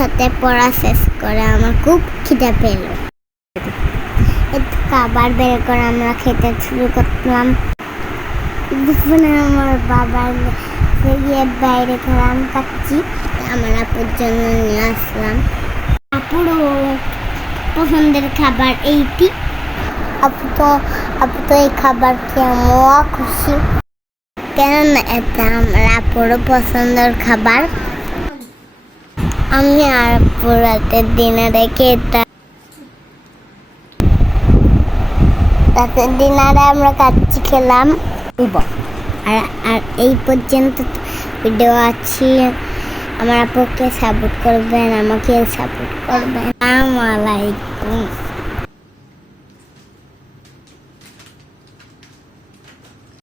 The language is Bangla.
সাথে পড়া শেষ করে আমার খুব খিদে পেল। খাবার বের করে আমরা খেতে শুরু করলাম। দুপুরে আমার বাবার গিয়ে বাইরে খেলাম খাচ্ছি আমার আপুর জন্য নিয়ে আসলাম। আপুরও পছন্দের খাবার এইটি। আপু তো আপু তো এই খাবার খেয়ে মোয়া খুশি। কেননা এটা আমার আপুরও পছন্দের খাবার। আমি আর রাতের দিনে দেখে এটা রাতের ডিনারে আমরা কাচ্চি খেলাম। আর আর এই পর্যন্ত ভিডিও আছি। আমার আপুকে সাপোর্ট করবেন আমাকে সাপোর্ট করবেন। আমার লাইক